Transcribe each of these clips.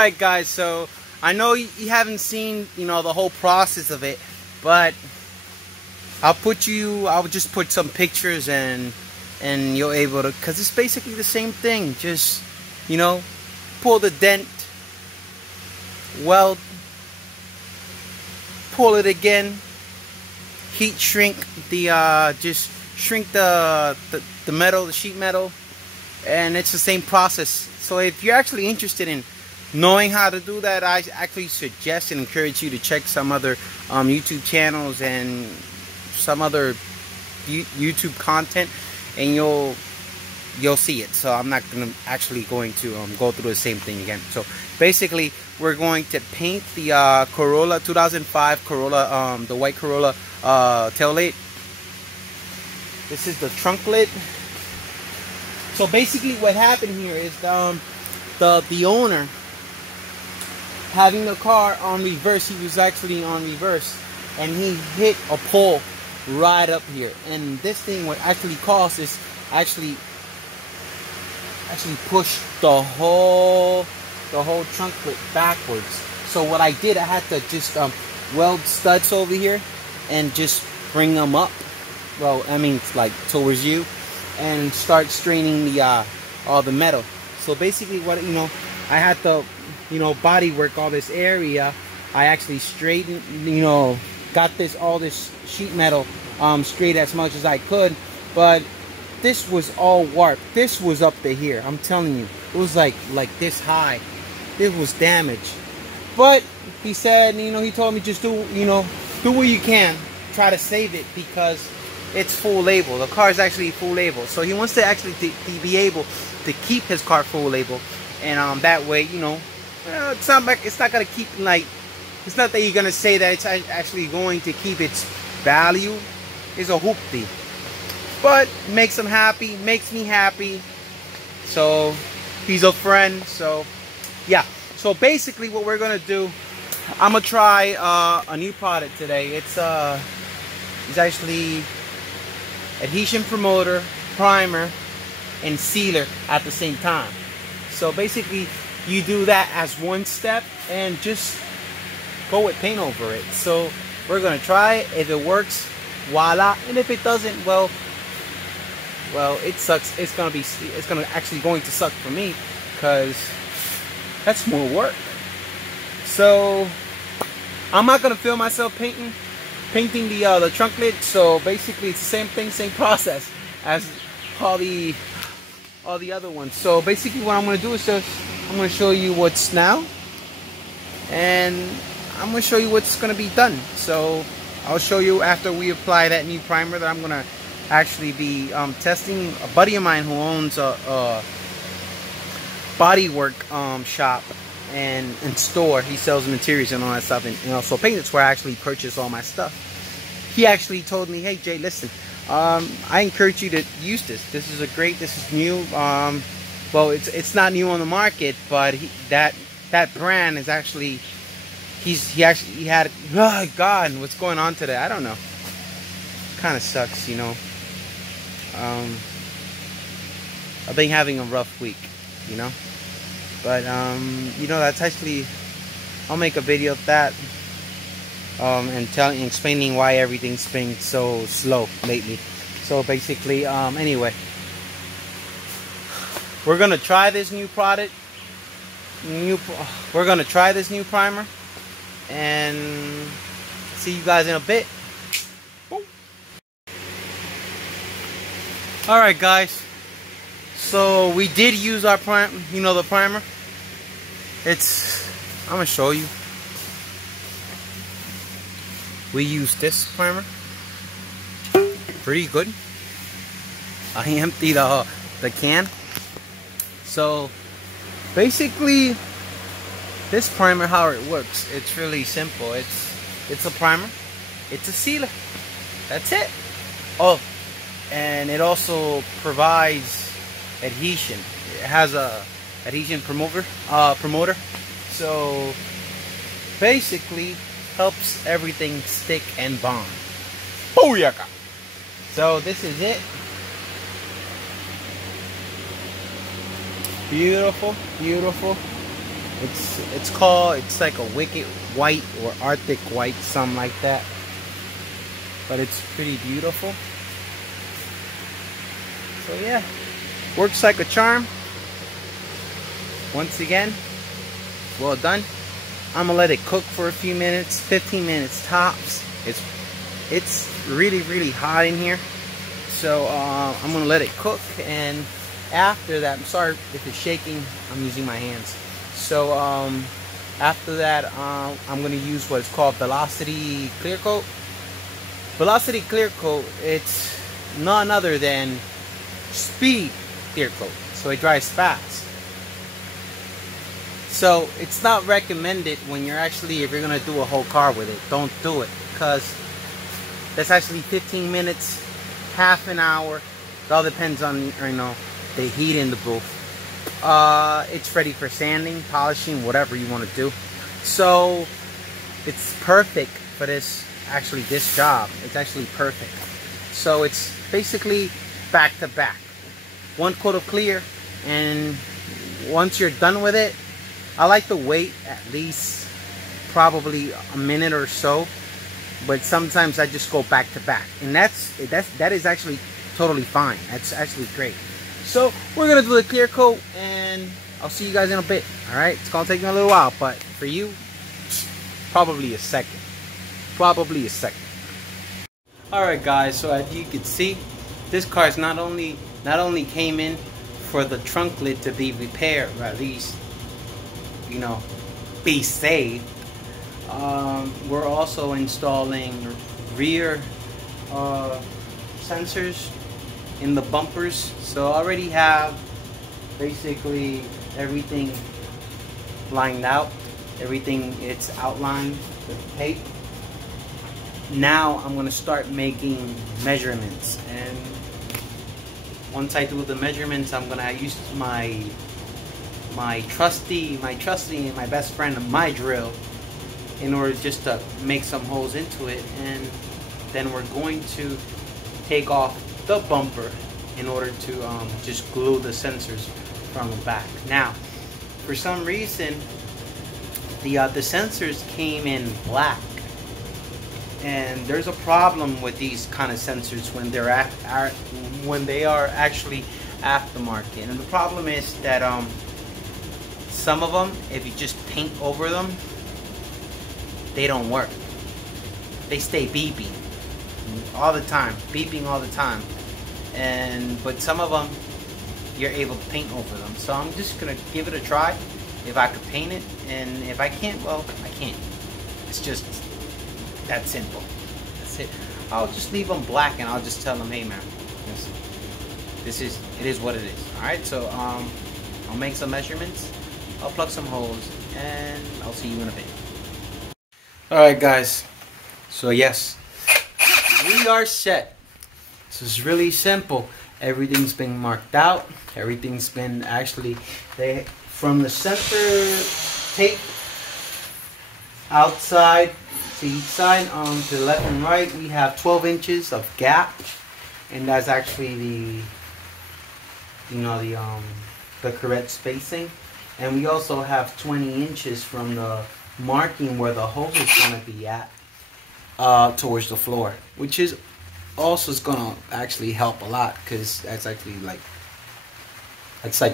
Alright guys, so I know you haven't seen, the whole process of it, but I'll just put some pictures and you're able to, because it's basically the same thing. Just, pull the dent, weld, pull it again, heat shrink just shrink the metal, the sheet metal, and it's the same process. So if you're actually interested in knowing how to do that, I actually suggest and encourage you to check some other YouTube channels and some other YouTube content, and you'll see it. So I'm not going to go through the same thing again. So basically, we're going to paint the Corolla 2005 Corolla, the white Corolla tail light. This is the trunk lid. So basically, what happened here is the owner, having the car on reverse, he was actually on reverse, and he hit a pole right up here. And this thing, what actually caused is actually pushed the whole trunk plate backwards. So what I did, I had to just weld studs over here and just bring them up. Well, I mean, like towards you, and start straining all the metal. So basically, what I had to body work all this area. I actually straightened, got all this sheet metal straight as much as I could, but this was all warped. This was up to here. I'm telling you, it was like this high. It was damaged. But he said, he told me just do what you can, try to save it, because it's full label. The car is actually full label, so he wants to actually be able to keep his car full label, and that way, it's not gonna keep, it's not that you're gonna say that it's actually going to keep its value. It's a hoopty, but makes him happy, makes me happy. So he's a friend. So yeah. So basically, what we're gonna do, I'm gonna try a new product today. It's actually adhesion promoter, primer, and sealer at the same time. So basically, you do that as one step and just go with paint over it. So we're gonna try it. If it works, voila. And if it doesn't, well, it sucks. It's actually going to suck for me, because that's more work. So I'm not gonna film myself painting the trunk lid. So basically, it's the same thing, same process as all the other ones. So basically, what I'm gonna do is I'm going to show you what's now, and I'm going to show you what's going to be done. So I'll show you after we apply that new primer that I'm going to actually be testing. A buddy of mine who owns a bodywork shop and store. He sells materials and all that stuff, and also paint. That's where I actually purchase all my stuff. He actually told me, hey Jay, listen, I encourage you to use this. This is new. Well, it's not new on the market, but that brand is actually, he had, oh God, what's going on today? I don't know. Kind of sucks, I've been having a rough week, but that's actually, I'll make a video of that, and explaining why everything's been so slow lately. So basically, anyway, we're gonna try this new product. We're gonna try this new primer, and see you guys in a bit. All right, guys. So we did use our primer. The primer. I'm gonna show you. We used this primer. Pretty good. I emptied the can. So basically, this primer, how it works, it's really simple. It's a primer, it's a sealer, that's it. Oh, and it also provides adhesion. It has a adhesion promoter. So basically, helps everything stick and bond. Booyaka! So this is it. Beautiful, beautiful. It's like a wicked white or Arctic white, something like that. But it's pretty beautiful. So yeah, works like a charm. Once again, well done. I'm gonna let it cook for a few minutes, 15 minutes tops. It's really hot in here, so I'm gonna let it cook, and after that, I'm sorry if it's shaking, I'm using my hands. So after that, I'm gonna use what is called Velocity Clear Coat. Velocity Clear Coat, it's none other than speed clear coat, so it dries fast. So it's not recommended when you're if you're gonna do a whole car with it. Don't do it, because that's actually 15 minutes, half an hour. It all depends on, you know, the heat in the booth. It's ready for sanding, polishing, whatever you want to do. So it's perfect for this job. It's actually perfect. So it's basically back to back, one coat of clear, and once you're done with it, I like to wait at least probably a minute or so, but sometimes I just go back to back, and that is actually totally fine. That's actually great. So we're gonna do the clear coat, and I'll see you guys in a bit. All right, it's gonna take me a little while, but for you, probably a second. Probably a second. All right, guys. So as you can see, this car is not only came in for the trunk lid to be repaired, or at least, you know, be saved. We're also installing rear sensors in the bumpers. So I already have basically everything lined out. Everything, it's outlined with tape. Now I'm gonna start making measurements, and once I do the measurements, I'm gonna use my trusty and my best friend, my drill, in order just to make some holes into it, and then we're going to take off the bumper in order to just glue the sensors from the back. Now, for some reason, the sensors came in black, and there's a problem with these kind of sensors when they are actually aftermarket. And the problem is that some of them, if you just paint over them, they don't work. They stay beeping all the time, but some of them you're able to paint over them. So I'm just gonna give it a try if I could paint it, and if I can't, well, I can't. It's just that simple. That's it. I'll just leave them black, and I'll just tell them, hey man, it is what it is. All right, so I'll make some measurements, I'll plug some holes, and I'll see you in a bit. All right, guys. So yes, we are set. This is really simple. Everything's been marked out. Everything's been actually from the center tape outside to each side, to the left and right, we have 12 inches of gap, and that's actually the correct spacing. And we also have 20 inches from the marking where the hose is going to be at towards the floor, which is also going to actually help a lot, because that's actually like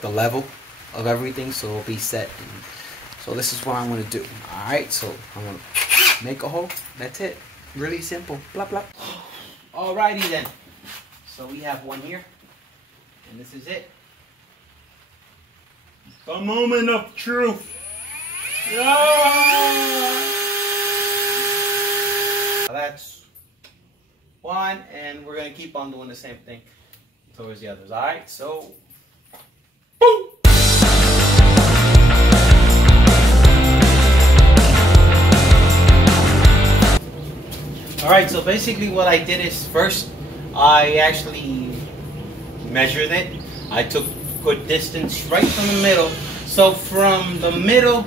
the level of everything, so it'll be set. And so this is what I'm going to do. Alright, so I'm going to make a hole. That's it. Really simple. Blah, blah. Alrighty then. So we have one here, and this is it. The moment of truth. That's one, and we're going to keep on doing the same thing towards the others. Alright, so boom! Alright, so basically what I did is, first I actually measured it. I took good distance right from the middle. So from the middle,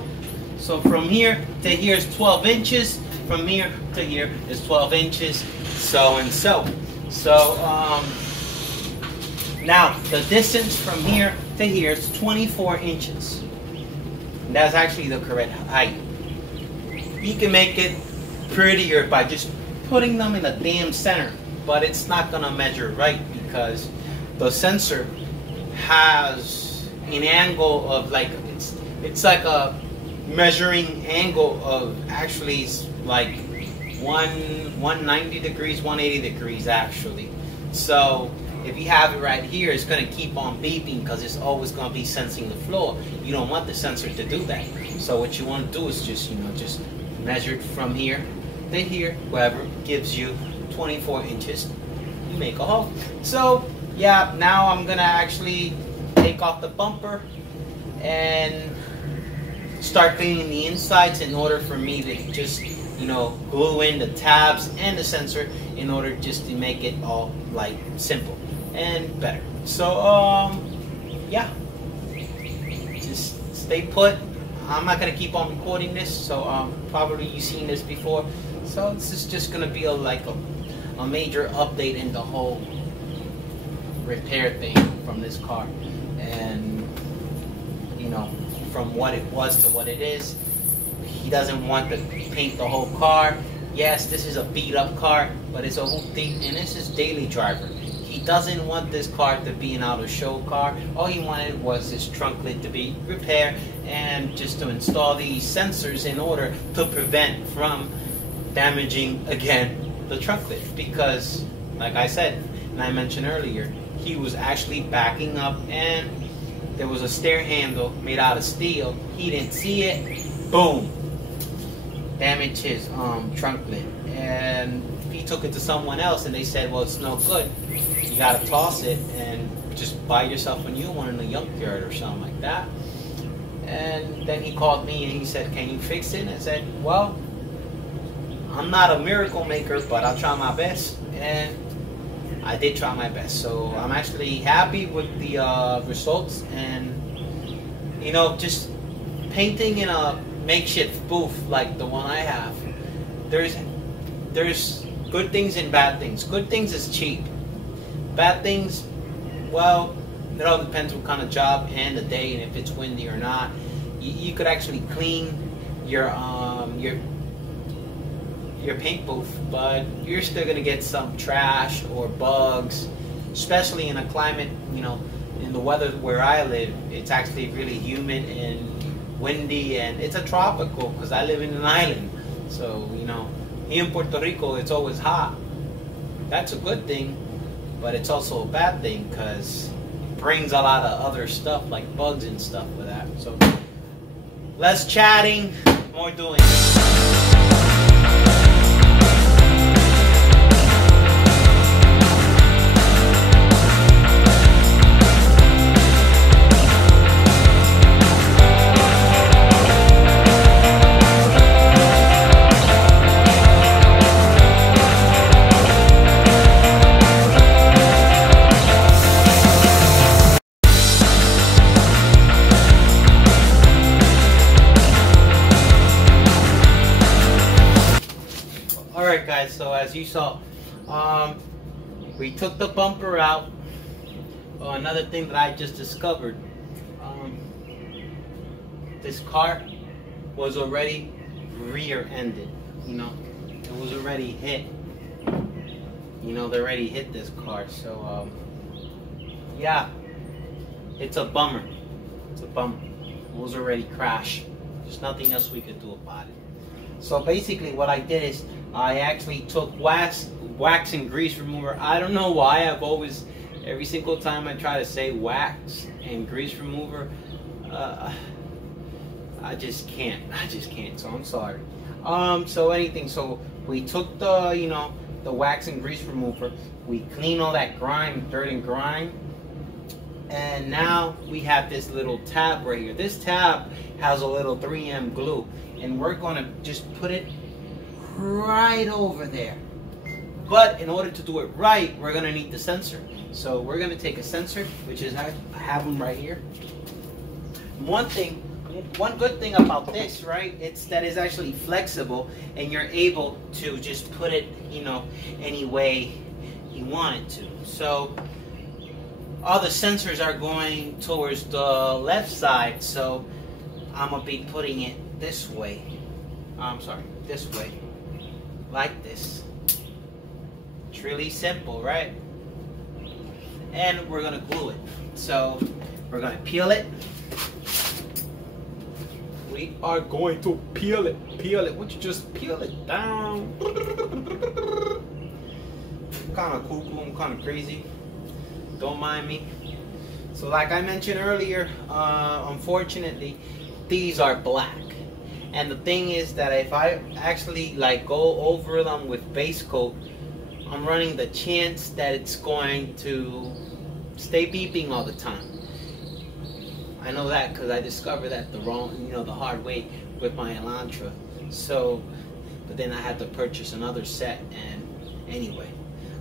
so from here to here is 12 inches. From here to here is 12 inches. So and so. So now the distance from here to here is 24 inches. And that's actually the correct height. You can make it prettier by just putting them in the damn center, but it's not gonna measure right because the sensor has an angle of like it's like a measuring angle of actually like 190 degrees, 180 degrees actually. So if you have it right here, it's going to keep on beeping because it's always going to be sensing the floor. You don't want the sensor to do that. So what you want to do is just, just measure it from here to here, wherever gives you 24 inches. You make a hole. So yeah, now I'm going to actually take off the bumper and start cleaning the insides in order for me to just, glue in the tabs and the sensor in order just to make it all like simple and better. So yeah, just stay put. I'm not gonna keep on recording this, so probably you've seen this before. So this is just gonna be a major update in the whole repair thing from this car, and from what it was to what it is. He doesn't want to paint the whole car. Yes, this is a beat up car, but it's a hoopty, and this is daily driver. He doesn't want this car to be an auto show car. All he wanted was his trunk lid to be repaired and just to install these sensors in order to prevent from damaging again the trunk lid. Because like I said, and I mentioned earlier, he was actually backing up and there was a stair handle made out of steel. He didn't see it. Boom. Damaged his trunk lid. And he took it to someone else and they said, well, it's no good. You gotta toss it and just buy yourself a new one in the junkyard or something like that. And then he called me and he said, can you fix it? And I said, well, I'm not a miracle maker, but I'll try my best. And I did try my best. So I'm actually happy with the results. And just painting in a makeshift booth like the one I have, there's good things and bad things. Good things is cheap. Bad things, well, it all depends what kind of job and the day and if it's windy or not. You could actually clean your paint booth, but you're still gonna get some trash or bugs, especially in a climate, in the weather where I live. It's actually really humid and windy, and it's a tropical because I live in an island. So here in Puerto Rico it's always hot. That's a good thing, but it's also a bad thing because it brings a lot of other stuff like bugs and stuff with that. So less chatting, more doing. Alright guys, so as you saw, we took the bumper out. Another thing that I just discovered, this car was already rear-ended. It was already hit. They already hit this car. So yeah, it's a bummer. It's a bummer. It was already crashed. There's nothing else we could do about it. So basically what I did is I actually took wax and grease remover. I don't know why every single time I try to say wax and grease remover, I just can't. So I'm sorry. So we took the wax and grease remover. We clean all that grime, dirt and grime. And now we have this little tab right here. This tab has a little 3M glue, and we're going to just put it right over there. But in order to do it right, we're going to need the sensor. So we're going to take a sensor, which is, I have them right here. One good thing about this, right, it's that it's actually flexible, and you're able to just put it, any way you want it to. So all the sensors are going towards the left side, so I'm gonna be putting it this way. I'm sorry, this way, like this. It's really simple, right? And we're gonna glue it. So we're gonna peel it. We are going to peel it. Peel it. Would you just peel it down? Kind of cuckoo. I'm kind of crazy. Don't mind me. So like I mentioned earlier, unfortunately, these are black. And the thing is that if I actually like go over them with base coat, I'm running the chance that it's going to stay beeping all the time. I know that because I discovered that the hard way with my Elantra. So, but then I had to purchase another set, and anyway,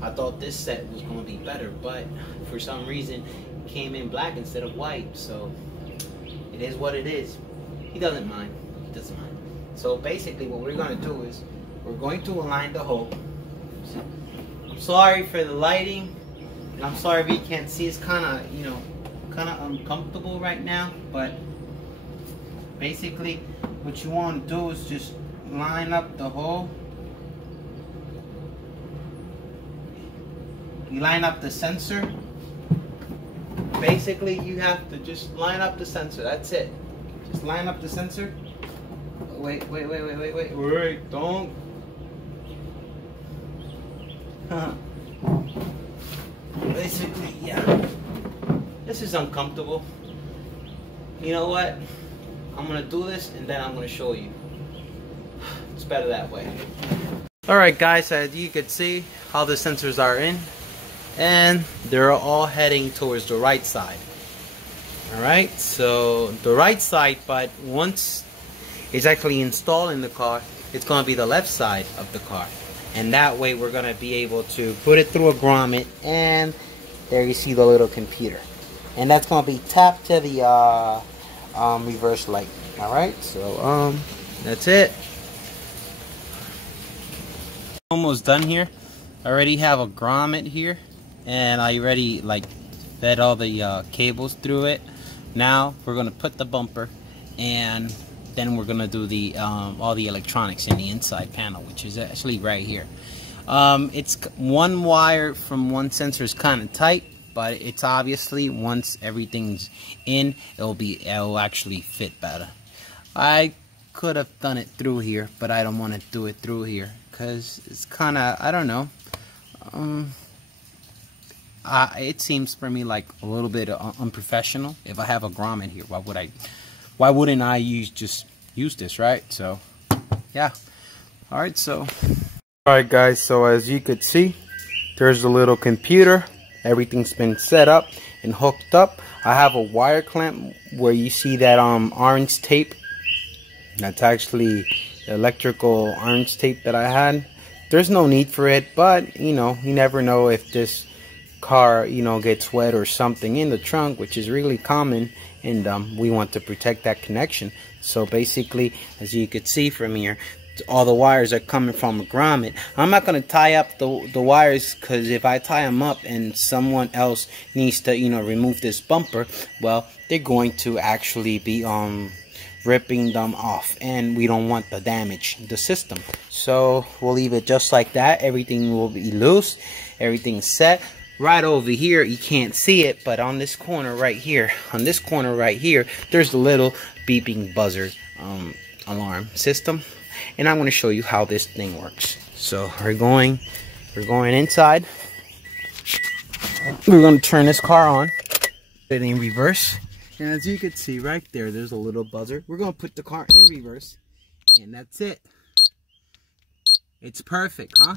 I thought this set was going to be better, but for some reason it came in black instead of white. So it is what it is. He doesn't mind. He doesn't mind. So basically, what we're going to do is we're going to align the hole. I'm sorry for the lighting, and I'm sorry if you can't see. It's kind of kind of uncomfortable right now, but basically what you want to do is just line up the hole. You line up the sensor. Basically you have to just line up the sensor. That's it. Just line up the sensor. Wait, don't. Basically, yeah. This is uncomfortable. You know what? I'm gonna do this and then I'm gonna show you. It's better that way. Alright guys, as you can see how the sensors are in, and they're all heading towards the right side. Alright, so the right side, but once it's actually installed in the car, it's gonna be the left side of the car. And that way we're gonna be able to put it through a grommet, and there you see the little computer. And that's going to be tapped to the reverse light. Alright, so that's it. Almost done here. I already have a grommet here, and I already like fed all the cables through it. Now we're going to put the bumper, and then we're going to do the all the electronics in the inside panel, which is actually right here. It's one wire from one sensor is kind of tight, but it's obviously once everything's in, it'll actually fit better. I could have done it through here, but I don't want to do it through here because it's kind of, I don't know. It seems for me like a little bit unprofessional. If I have a grommet here, why wouldn't I just use this, right? So yeah. All right, so all right guys, so as you could see, there's a little computer. Everything's been set up and hooked up. I have a wire clamp where you see that orange tape. That's actually electrical orange tape that I had. There's no need for it, but you never know if this car gets wet or something in the trunk, which is really common, and we want to protect that connection. So basically, as you could see from here, all the wires are coming from a grommet. I'm not going to tie up the wires, because if I tie them up and someone else needs to remove this bumper, well, they're going to actually be ripping them off, and we don't want to damage the system. So we'll leave it just like that. Everything will be loose, everything's set. Right over here, you can't see it, but on this corner right here, there's a little beeping buzzer alarm system. And I'm going to show you how this thing works. So we're going inside. We're going to turn this car on. Put it in reverse. And as you can see right there's a little buzzer. We're going to put the car in reverse. And that's it. It's perfect, huh?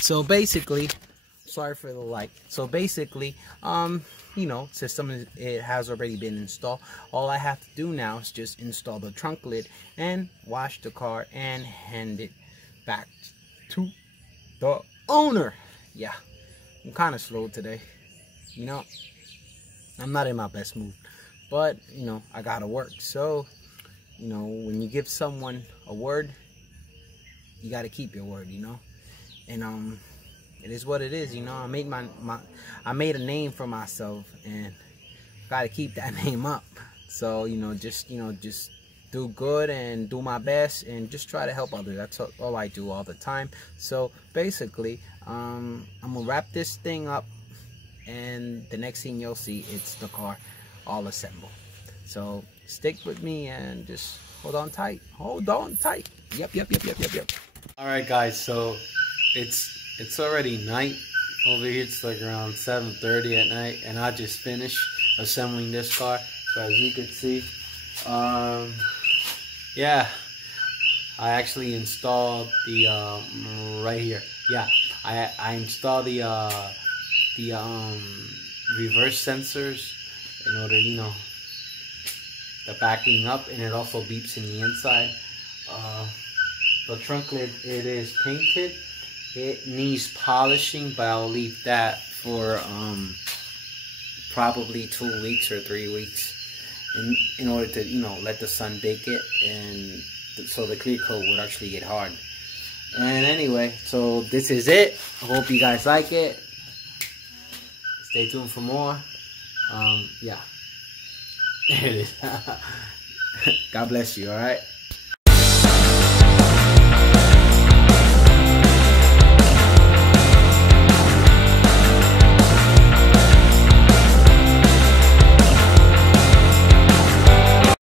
So basically, sorry for the light. So basically, system it has already been installed. All I have to do now is just install the trunk lid and wash the car and hand it back to the owner. Yeah, I'm kind of slow today. I'm not in my best mood, but I gotta work. So when you give someone a word, you gotta keep your word. And it is what it is. I made I made a name for myself, and gotta keep that name up. So just do good and do my best and just try to help others. That's all I do all the time. So basically, I'm gonna wrap this thing up, and the next thing you'll see, it's the car all assembled. So stick with me and just hold on tight. Hold on tight. Yep. All right, guys. So it's already night over here. It's like around 7:30 at night, and I just finished assembling this car. So as you can see, yeah, I actually installed the right here. Yeah, I installed the reverse sensors in order, the backing up, and it also beeps in the inside. The trunk lid, it is painted. It needs polishing, but I'll leave that for probably 2 weeks or 3 weeks in order to let the sun bake it, and so the clear coat would actually get hard. And anyway, so this is it. I hope you guys like it. Stay tuned for more. Yeah, there it is. God bless you. All right.